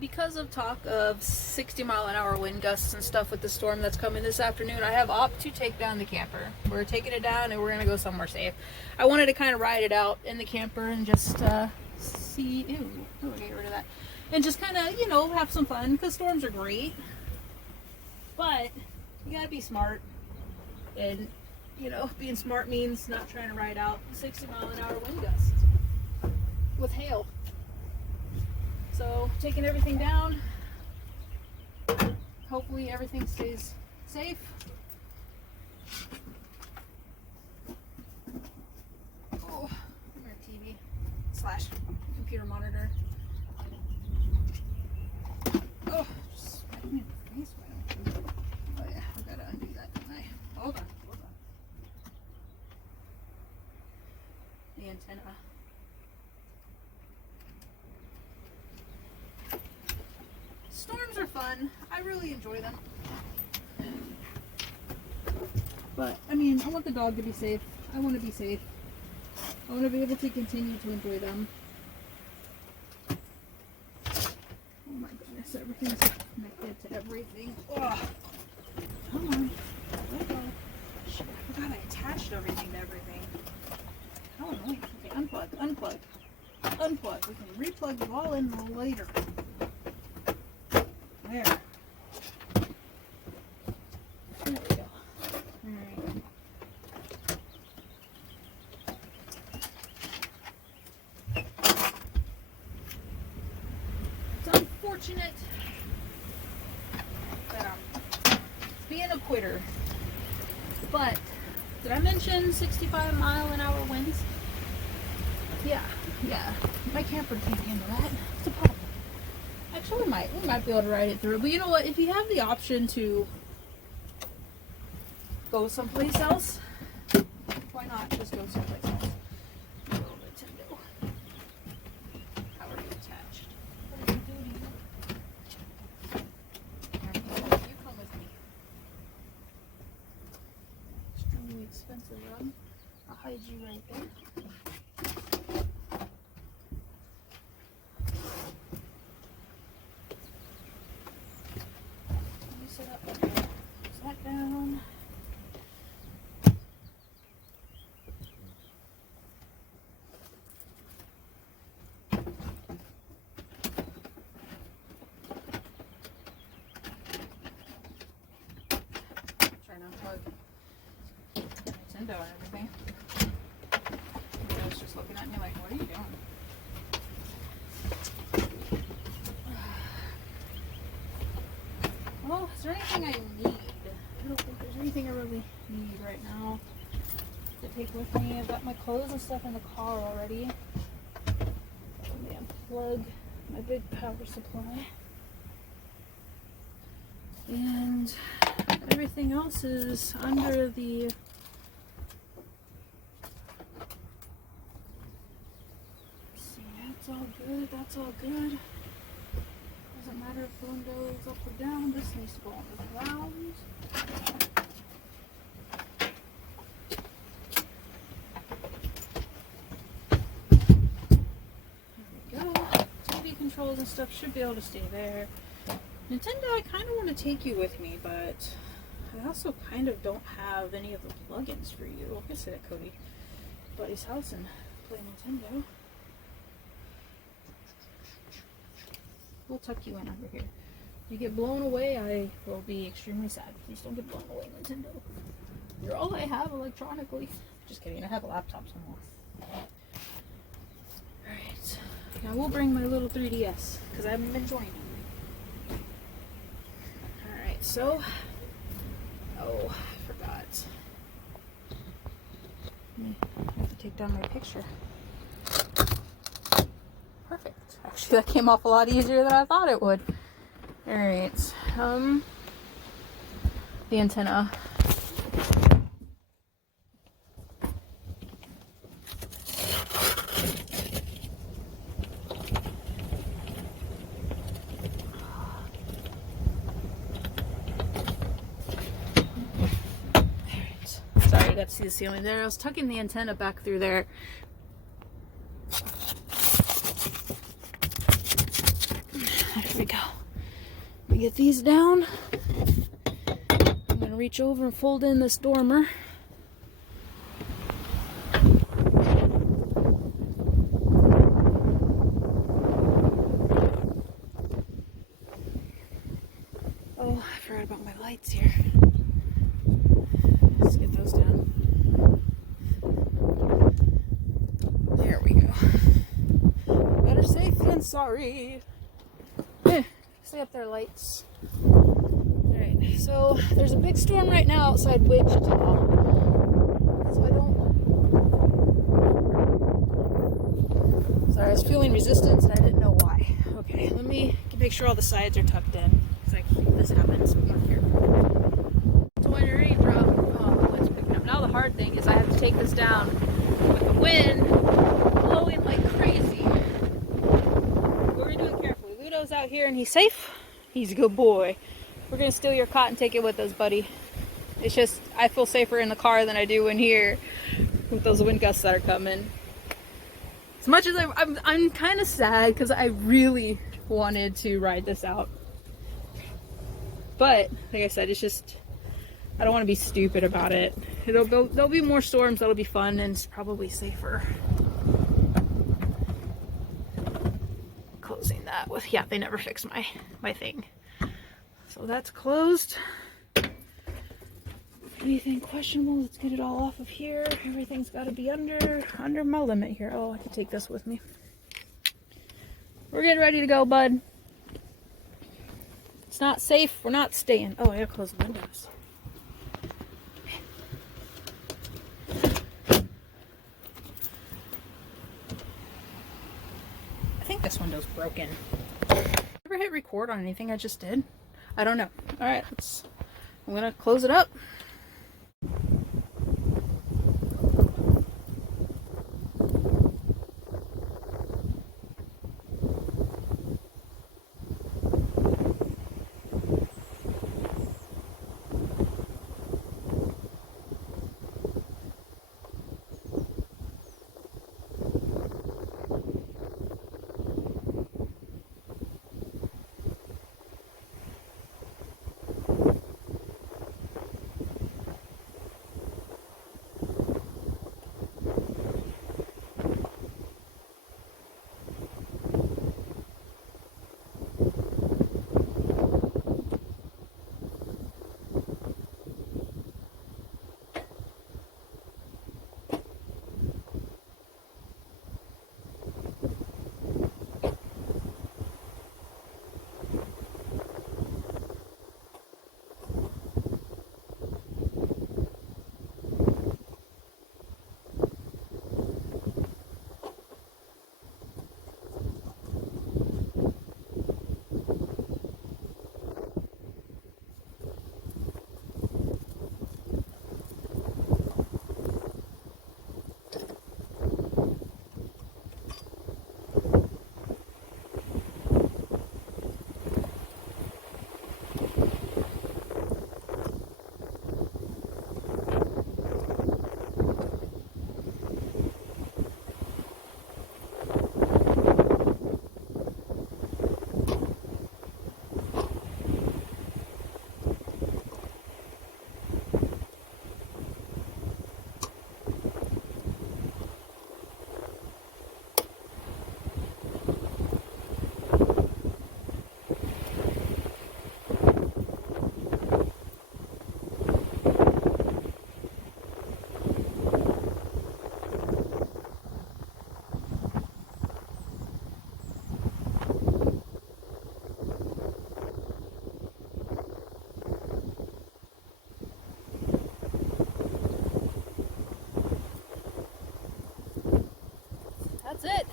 because of talk of 60-mile-an-hour wind gusts and stuff with the storm that's coming this afternoon, I have opted to take down the camper. We're taking it down and we're going to go somewhere safe. I wanted to kind of ride it out in the camper and just see, we'll get rid of that, and just kind of, you know, have some fun, because storms are great, but you got to be smart, and, you know, being smart means not trying to ride out 60-mile-an-hour wind gusts with hail. So, taking everything down. Hopefully everything stays safe. Oh, our TV / computer monitor. Oh, just smacked me in the face. Oh yeah, I gotta undo that, don't I? Hold on. The antenna. Storms are fun. I really enjoy them. But, I mean, I want the dog to be safe. I want to be safe. I want to be able to continue to enjoy them. Oh my goodness, everything's connected to everything. Ugh. Come on. Let go. Shit, I forgot I attached everything to everything. How annoying. Okay, unplug. We can replug it all in later. There. There we go. Alright. It's unfortunate that I'm being a quitter. But, did I mention 65-mile-an-hour winds? Yeah. My camper can't handle that. It's a problem. Actually, we might be able to ride it through. But you know what? If you have the option to go someplace else, why not just go someplace else? Little Nintendo. How are you attached? What do you do to you? Alright, you come with me. Extremely expensive rug. I'll hide you right there. Down. Try not to plug Nintendo and everything. I was just looking at me like, what are you doing? Well, is there anything I need? I don't think there's anything I really need right now to take with me. I've got my clothes and stuff in the car already. Let me unplug my big power supply. And everything else is under the see, that's all good. Doesn't matter if the window is up or down, this needs to go on the ground. There we go. TV controls and stuff should be able to stay there. Nintendo, I kind of want to take you with me, but I also kind of don't have any of the plugins for you. I could sit at Cody buddy's house and play Nintendo. We'll tuck you in under here. If you get blown away, I will be extremely sad. Please don't get blown away, Nintendo. You're all I have electronically. Just kidding, I have a laptop somewhere. Alright. Now we'll bring my little 3DS, because I haven't been joining. Alright, so... Oh, I forgot. I have to take down my picture. Perfect. Actually, that came off a lot easier than I thought it would. Alright, the antenna. Alright, sorry, I got to see the ceiling there. I was tucking the antenna back through there. we go. Let me get these down. I'm gonna reach over and fold in this dormer. Oh, I forgot about my lights here. Let's get those down. There we go. Better safe than sorry. Stay up there, lights. Alright, so there's a big storm right now outside Wichita. So Sorry, I was feeling resistance and I didn't know why. Okay, let me make sure all the sides are tucked in. Because I hate this happens when we're here. So when you're raindrop, oh, the wind's picking up. Now the hard thing is I have to take this down with the wind blowing like crazy. We're doing it carefully. Ludo's out here and he's safe. He's a good boy. We're gonna steal your cot and take it with us, buddy. It's just, I feel safer in the car than I do in here with those wind gusts that are coming. As much as I'm kind of sad because I really wanted to ride this out. But, like I said, it's just, I don't want to be stupid about it. There'll be more storms that'll be fun and it's probably safer. Closing that with, yeah, they never fixed my thing. So that's closed. Anything questionable, let's get it all off of here. Everything's got to be under my limit here. Oh, I can take this with me. We're getting ready to go, bud. It's not safe. We're not staying. Oh, I gotta close the windows. I think this window's broken. Ever hit record on anything I just did? I don't know. All right, I'm gonna close it up. That's it.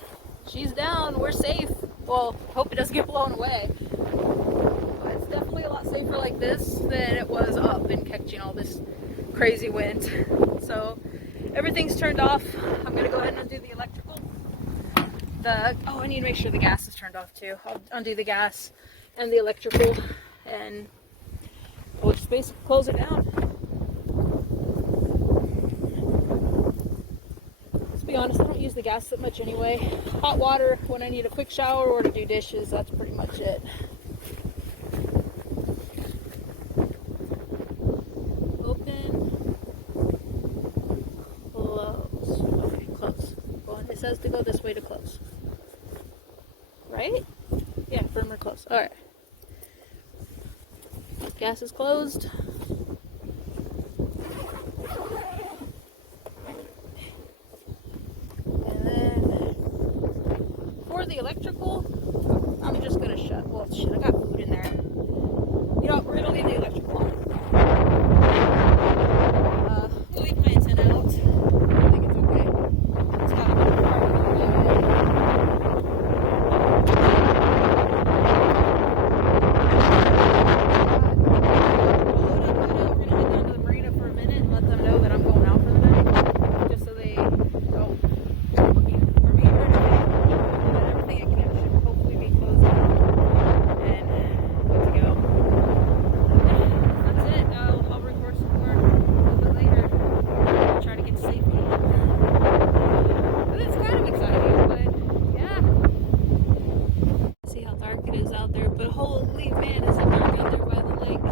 She's down. We're safe. Well, hope it doesn't get blown away. But it's definitely a lot safer like this than it was up and catching all this crazy wind. So everything's turned off. I'm gonna go ahead and undo the electrical. Oh, I need to make sure the gas is turned off too. I'll undo the gas and the electrical, and we'll just basically close it down. To be honest, I don't use the gas that much anyway. Hot water when I need a quick shower or to do dishes, that's pretty much it. says to go this way to close. Right? Yeah, firmer close. Alright. Gas is closed. And then for the electrical, I'm just gonna shut. Well, shit, I got food in there. You know, we're gonna leave the electrical on. We'll leave my antenna out. I think it's okay. It's got a bit of power in there. But holy man, is it dark out there by the lake.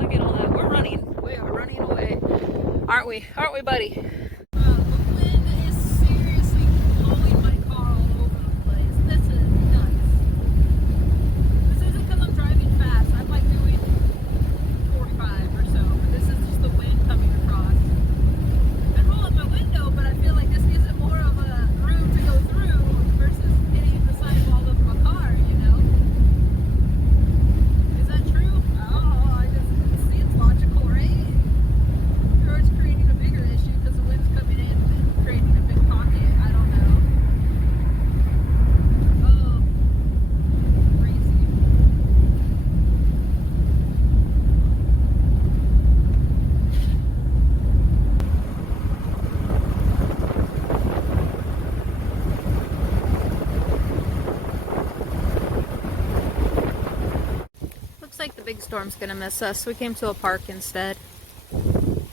Look at all that. We're running. We are running away. Aren't we? Aren't we, buddy? The wind is seriously blowing my car all over the place. This is nuts. This isn't because I'm driving fast. I'm like doing 45 or so. But this is just the wind coming across. I roll up my window, but I feel like this gives it more of a room to go through versus hitting the sidewall of my car. Like the big storm's gonna miss us. We came to a park instead. Then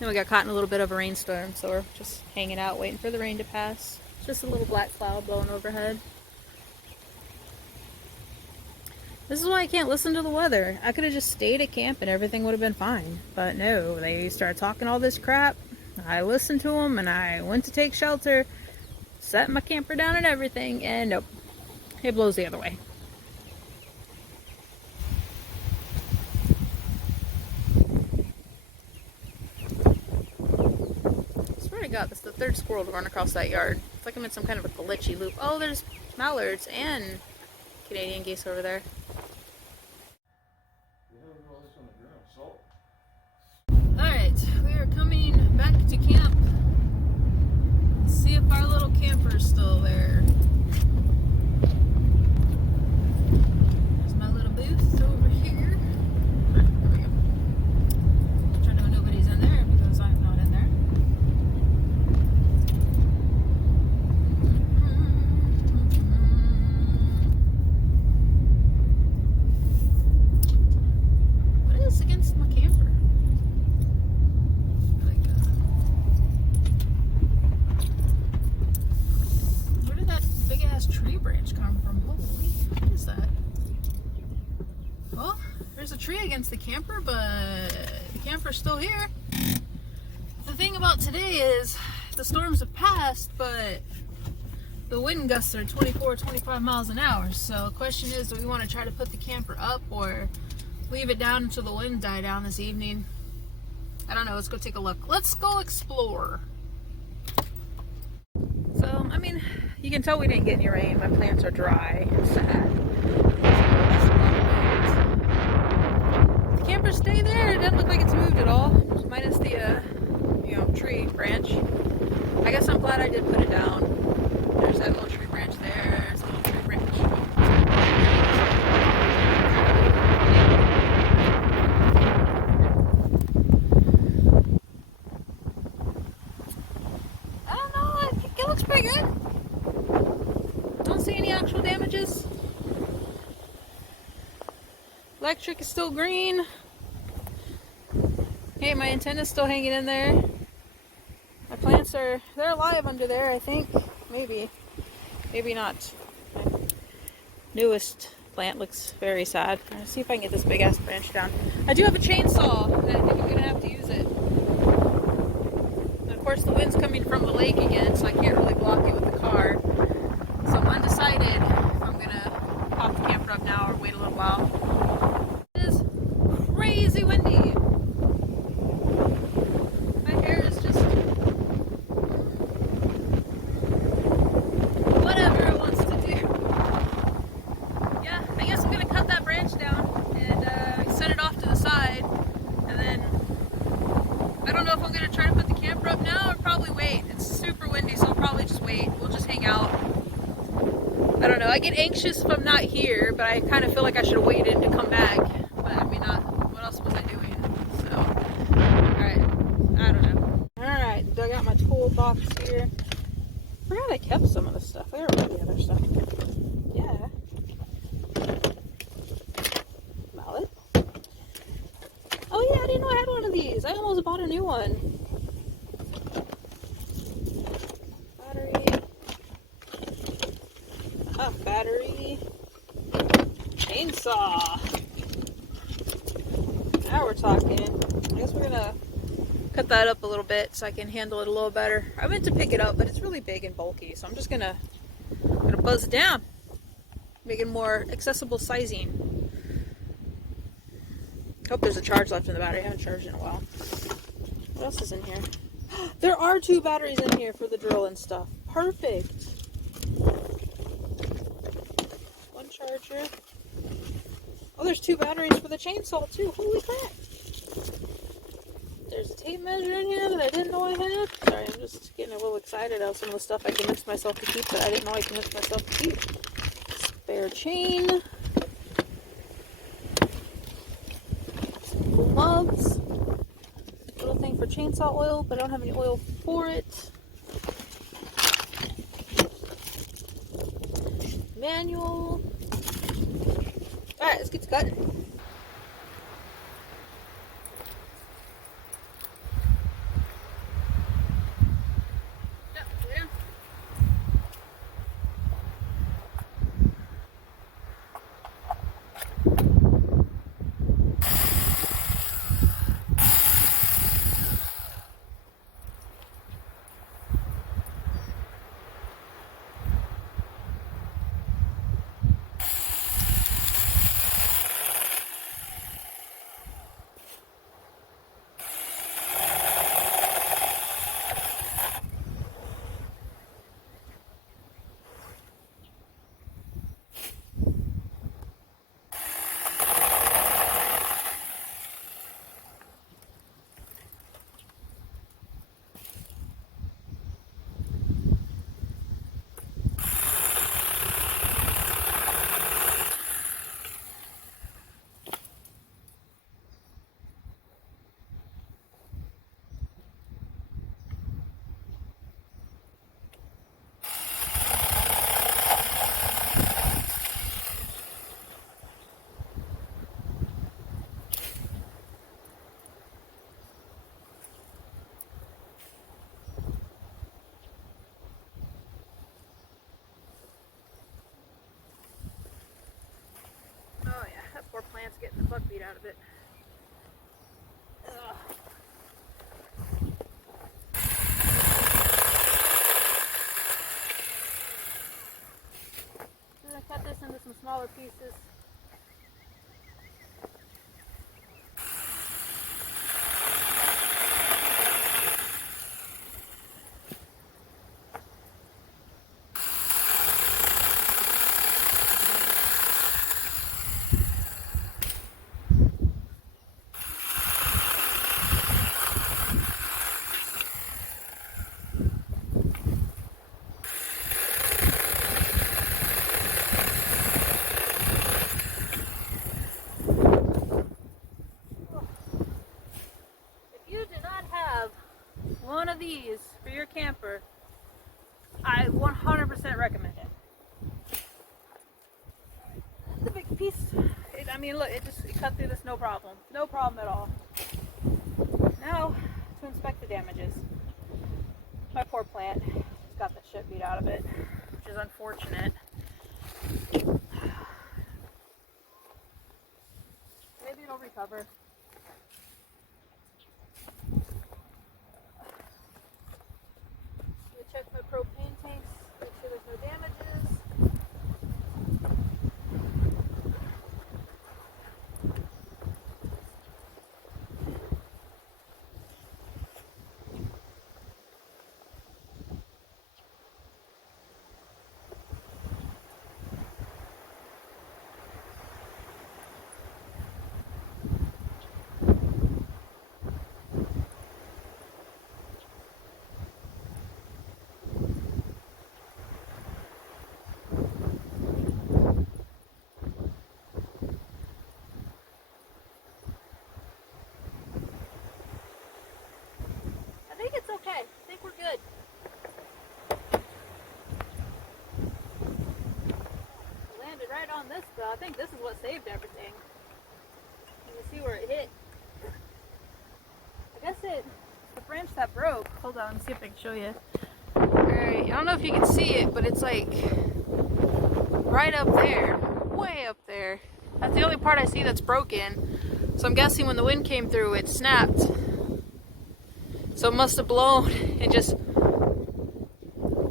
we got caught in a little bit of a rainstorm, so we're just hanging out waiting for the rain to pass. Just a little black cloud blowing overhead. This is why I can't listen to the weather. I could have just stayed at camp and everything would have been fine. But no, they started talking all this crap. I listened to them and I went to take shelter, set my camper down and everything, and nope, it blows the other way. God, this is the third squirrel to run across that yard. It's like I'm in some kind of a glitchy loop. Oh, there's mallards and Canadian geese over there. Alright, we are coming back to camp. Let's see if our little camper is still there. There's my little booth over here. There we go. I'm trying to know nobody's in there because I'm not in there. Against my camper. Like, where did that big ass tree branch come from? Holy, what is that? Well, there's a tree against the camper, but the camper's still here. The thing about today is the storms have passed, but the wind gusts are 24, 25 miles an hour. So the question is, do we want to try to put the camper up or leave it down until the wind die down this evening? I don't know. Let's go take a look. Let's go explore. So, I mean, you can tell we didn't get any rain. My plants are dry and sad. The camper stay there. It doesn't look like it's moved at all. Minus the, tree branch. I guess I'm glad I did put it down. There's that little tree branch there. There's a little tree branch. Looks pretty good. Don't see any actual damages. Electric is still green. Hey, my antenna's still hanging in there. My plants they're alive under there, I think. Maybe not. My newest plant looks very sad. Let's see if I can get this big ass branch down. I do have a chainsaw, and I think I'm gonna have to use it. course the wind's coming from the lake again, so I can't really block it with the car. So I'm undecided if I'm gonna pop the camper up now or wait a little while. It is crazy windy. My hair is just whatever it wants to do. Yeah, I guess I'm gonna cut that branch down and set it off to the side, and then I don't know if I'm gonna try to put the camper up now or probably wait. It's super windy, so I'll probably just wait. We'll just hang out. I don't know. I get anxious if I'm not here, but I kind of feel like I should have waited to come back. But I mean, what else was I doing? So, alright. I don't know. Alright, dug out my toolbox here. I forgot I kept some of the stuff. I remember the other stuff. Yeah. Mallet. Oh yeah, I didn't know I had one of these. I almost bought a new one. Battery. Battery. Chainsaw. Now we're talking. I guess we're gonna cut that up a little bit so I can handle it a little better. I meant to pick it up, but it's really big and bulky, so I'm just gonna buzz it down, make it more accessible sizing. Hope there's a charge left in the battery. I haven't charged in a while. What else is in here? There are 2 batteries in here for the drill and stuff. Perfect. One charger. Oh, there's 2 batteries for the chainsaw too. Holy crap. There's a tape measure in here that I didn't know I had. Sorry, I'm just getting a little excited about some of the stuff I convinced myself to keep that I didn't know I convinced myself to keep. Spare chain. Some gloves. Little thing for chainsaw oil, but I don't have any oil for it. Manual. Alright, let's get to cutting. Poor plant's getting the butt beat out of it. Ugh. I'm gonna cut this into some smaller pieces. One of these for your camper, I 100% recommend it. The big piece, I mean look, it cut through this no problem at all. Now to inspect the damages. My poor plant has got the shit beat out of it, which is unfortunate. Maybe it'll recover. I think this is what saved everything. You can see where it hit. I guess the branch that broke. Hold on, let me see if I can show you. Alright, I don't know if you can see it, but it's like right up there. Way up there. That's the only part I see that's broken. So I'm guessing when the wind came through, it snapped. So it must have blown and just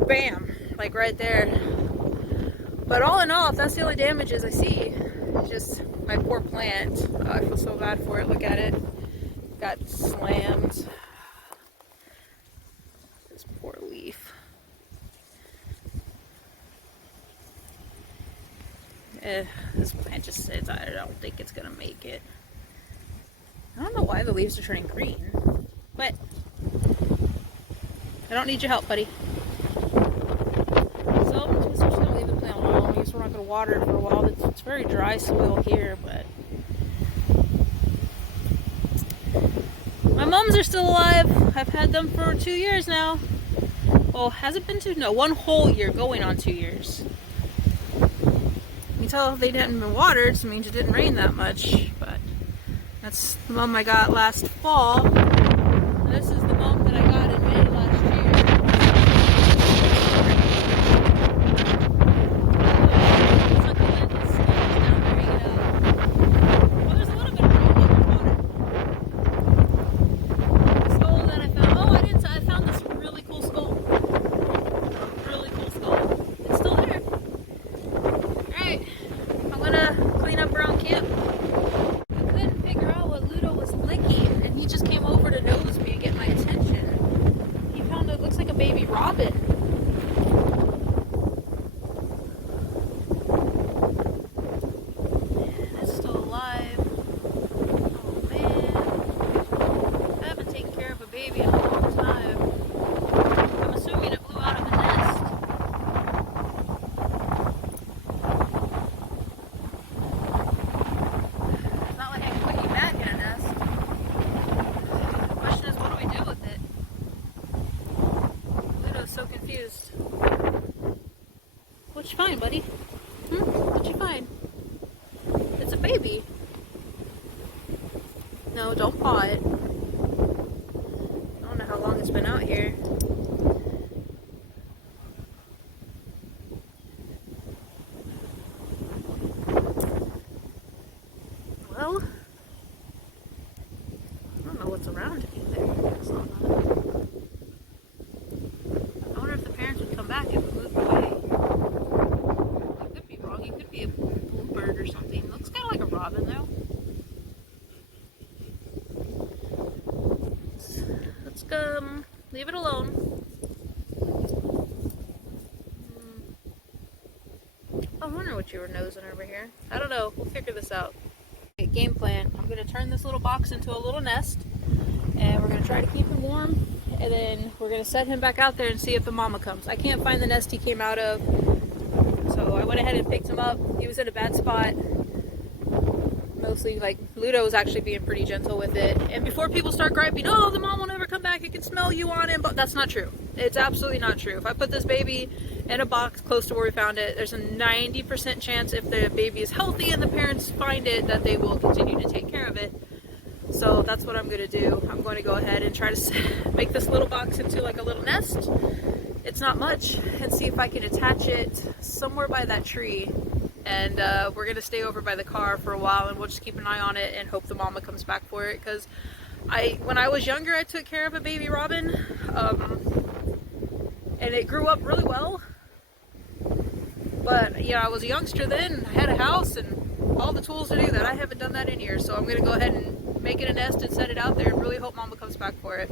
bam, like right there. But all in all, if that's the only damages I see, it's just my poor plant. Oh, I feel so bad for it. Look at it. Got slammed. This poor leaf. This plant just says I don't think it's gonna make it. I don't know why the leaves are turning green, but I don't need your help, buddy. So I'm just gonna leave the plant alone because we're not gonna water it for a while. It's very dry soil here, but my mums are still alive. I've had them for 2 years now. Well, has it been 2? No, 1 whole year, going on 2 years. You can tell they hadn't been watered, so it means it didn't rain that much, but that's the mum I got last fall. And this is the mum that I got in May last year. Succulent is down there hanging out. Oh, there's a little bit of rain water. The skull that I found. Oh, I found this really cool skull. Really cool skull. It's still there. Alright, I'm gonna clean up around camp. I couldn't figure out what Ludo was licking, and he just came over to nose me and get my attention. He found it looks like a baby robin. And it's still alive. Oh man. I haven't taken care of a baby in a long time. I'm assuming it blew out of the nest. It's not like I can put you back in a nest. The question is, what do we do with it? Ludo's so confused. What'd you find, buddy? What'd you find? It's a baby. No, don't paw it. I don't know how long it's been out here. Well, I don't know what's around it either. It's not that. I wonder if the parents would come back if it moved away. I could be wrong. It could be a bluebird or something. It looks kind of like a robin though. Let's leave it alone. I wonder what you were nosing over here. I don't know. We'll figure this out. Okay, game plan. I'm going to turn this little box into a little nest, and we're going to try to keep him warm, and then we're going to set him back out there and see if the mama comes. I can't find the nest he came out of, so I went ahead and picked him up. He was in a bad spot. Mostly, like, Ludo was actually being pretty gentle with it. And before people start griping, oh, the mom will never come back, it can smell you on him, but that's not true. It's absolutely not true. If I put this baby in a box close to where we found it, there's a 90% chance if the baby is healthy and the parents find it that they will continue to take care of it. So that's what I'm going to do. I'm going to go ahead and try to make this little box into like a little nest. It's not much, and see if I can attach it somewhere by that tree. And we're going to stay over by the car for a while, and we'll just keep an eye on it and hope the mama comes back for it. Because when I was younger, I took care of a baby robin, and it grew up really well. But yeah, I was a youngster then, I had a house and all the tools to do that. I haven't done that in years, so I'm going to go ahead and make it a nest and set it out there and really hope mama comes back for it.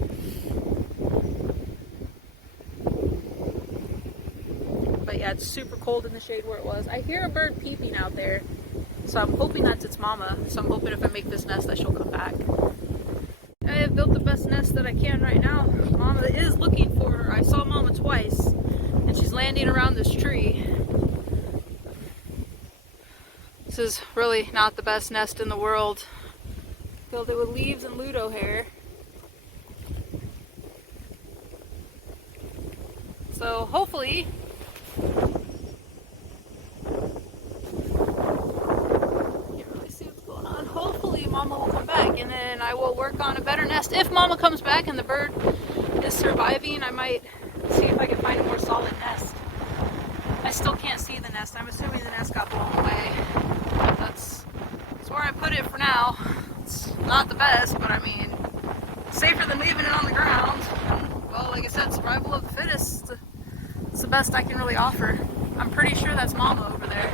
But yeah, it's super cold in the shade where it was. I hear a bird peeping out there, so I'm hoping that's its mama. So I'm hoping if I make this nest that she'll come back. I have built the best nest that I can right now. Mama is looking for her. I saw mama twice, and she's landing around this tree. This is really not the best nest in the world. Built it with leaves and Ludo hair. So hopefully and then I will work on a better nest. If Mama comes back and the bird is surviving, I might see if I can find a more solid nest. I still can't see the nest. I'm assuming the nest got blown away. That's where I put it for now. It's not the best, but I mean, safer than leaving it on the ground. Well, like I said, survival of the fittest. It's the best I can really offer. I'm pretty sure that's Mama over there.